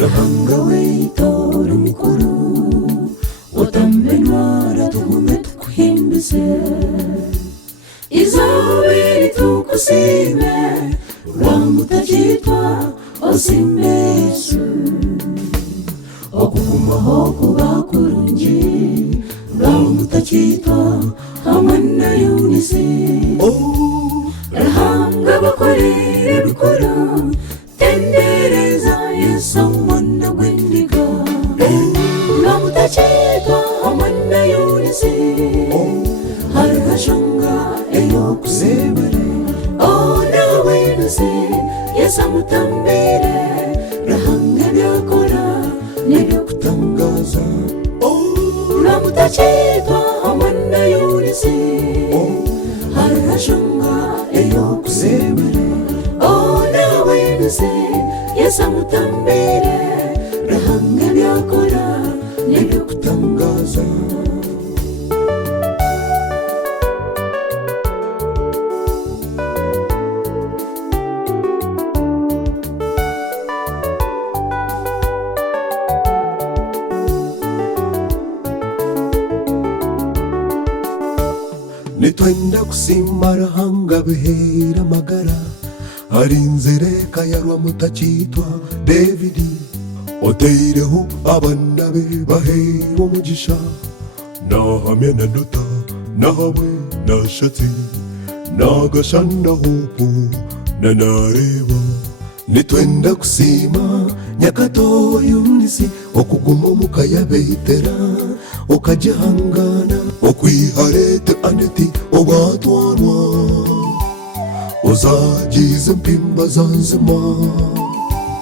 Rahanga weitora mukuru utambenwara tugume tukuhimbise izabiri tukusime ramutakitwa osimbesu okugumaho kubakurungi ramutakitwa hamana yunisi Rahanga bakorere bikora tendereza yesamana gwendiga ramutakitwa hamana yunisi harashanga eyokusebere nawe nuse yesamutambire Rahanga byakora nebyokutangaza ramutakitwa hamana yunisi harashanga eyokusebere nawe nuse yesamutambire Rahanga byakora nebyokutangaza Nitwenda kusima Rahanga behera magara harinzereka yarwa mutakitwa Davidi oteireho abana be bahera umugisha nahamya na Dota nahawe nashatse nagashanda hopo na nareba nitwenda kusima Nyakato Yunisi okuguma mukayabetera okajihangana okwiharete aneti obatwarwa ozagize mpimba zanzima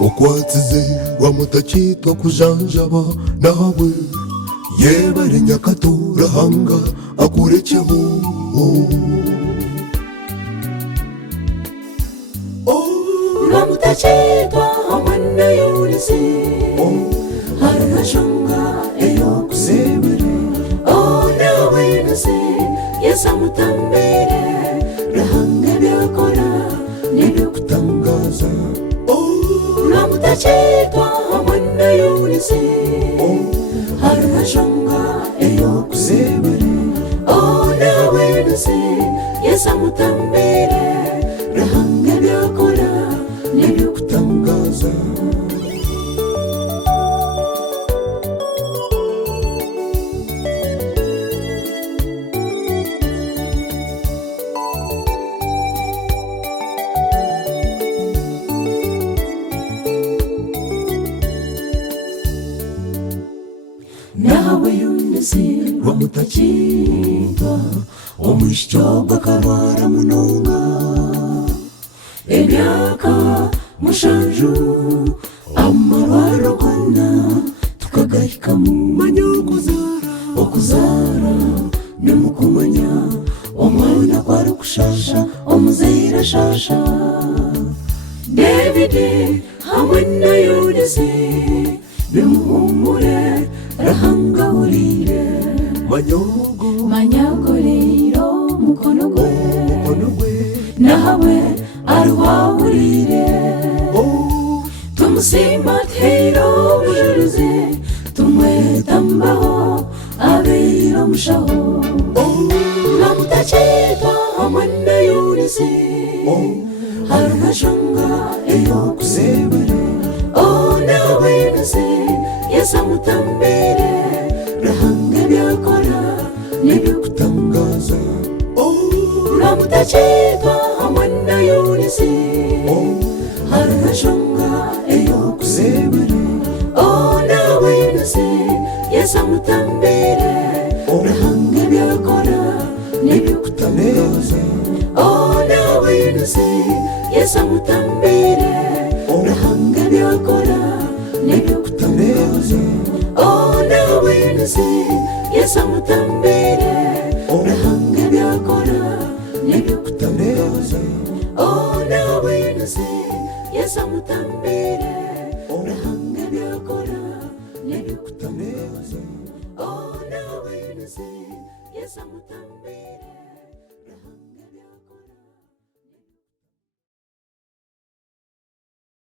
okwatsize ramutakitwa kujanjaba nawe yebare Nyakato Rahanga akurekeho ramutakitwa hamana yunisi harashanga eyokusebere nawe nuse yesamutambire Rahanga byakora nebyokutangaza ramutakitwa hamana yunisi harashanga eyokusebere nawe nuse yesamutambire Rahanga byakora nebyokutangaza nawe yunisi ramutakitwa omushyo bakarwara munonga emyaka mushanju amarwaro gona tukagahikamu manyokuzara okuzara nemukumanya omwana kwari kushasha omuzeire shasha Davidi hamana yunisi nemuhumure Rahanga urire manyagorero mukono gwe nawe arwa urire tumusimatero bujuruze tumwetambaho abeiro mushaho ramutakitwa hamana yunisi harashanga eyokusebere nawe nuse yesamutambire Rahanga byakora nebyokutangaza ramutakitwa hamana yunisi harashanga eyokusebere nawe nuse yesamutambire Rahanga byakora nebyokutangaza nawe nuse yesamutambire Rahanga byakora nebyokutangaza nawe nuse yesamutambire Rahanga byakora nebyokutangaza nawe nuse yesamutambire Rahanga byakora nebyokutangaza nawe nuse yesamutambire